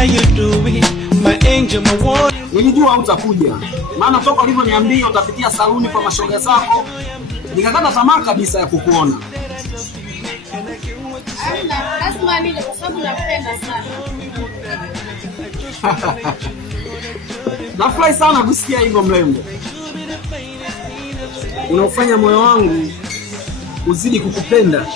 how you do it, my angel, my one. Nilijua hutakuja. Maana toka ulivyoniambia utapitia saluni kwa mashoga zako, nikakata tamaa kabisa ya kukuona. Lazima nije kwa sababu napenda sana. Nafurahi sana kusikia hivyo mrembo. Unaufanya moyo wangu uzidi kukupenda.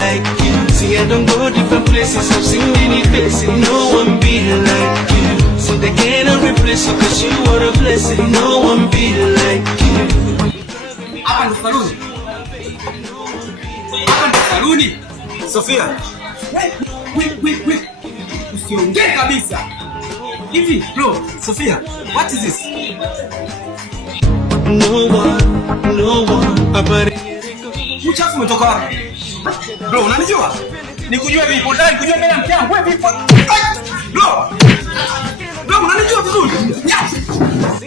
Like you, see I don't go different places, I've seen many faces, no one be like you. So they cannot replace you, cause you are a blessing, no one be like you. Hapa ndo saluni. Hapa ndo saluni. Sofia. Wait. Usiongee kabisa. Hivi, bro, Sofia, what is this? No one, about it. Uchafu umetoka wapi? Bro, unanijua? Nikujua vipi ndani, kujua mbele ya mtangu, wewe vipi? Bro, unanijua vizuri?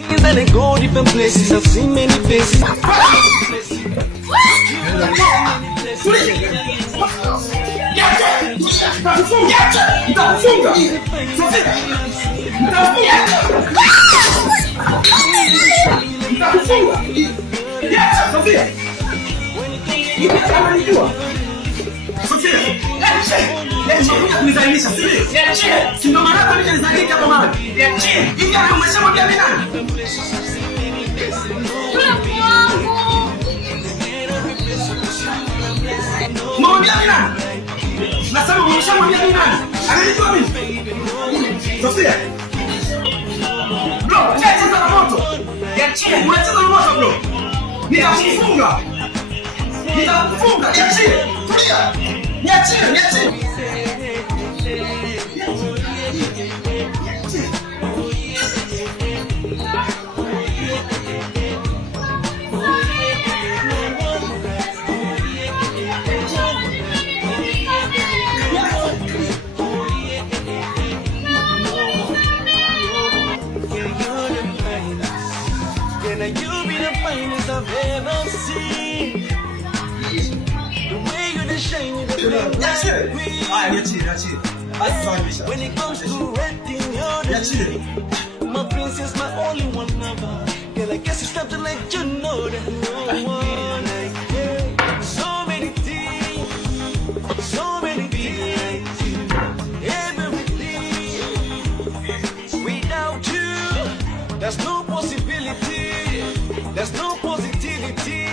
Things and they go different places, I've seen many faces. Nitakufunga. Sofia. Nitakufunga. Sofia. Sofia, nizalisha sisi. Sio maana kwa nini nizalika kwa maana? Hivi umeshamwambia mimi nani? Mwambia mimi nani? Nasema umeshamwambia mimi nani? Ananijua mimi. Sofia. Bro, cheza na moto. Unacheza na moto bro. Nitakufunga. Nitakufunga. Niachie. Tulia. Niachie. Can you be the finest I've ever seen? The way you the shine, you the Niachie. when it comes to renting your my princess, my only one lover. Girl, I guess it's time to let you know that no one like you. So many things like you. Everything without you, there's no possibility. There's no positivity.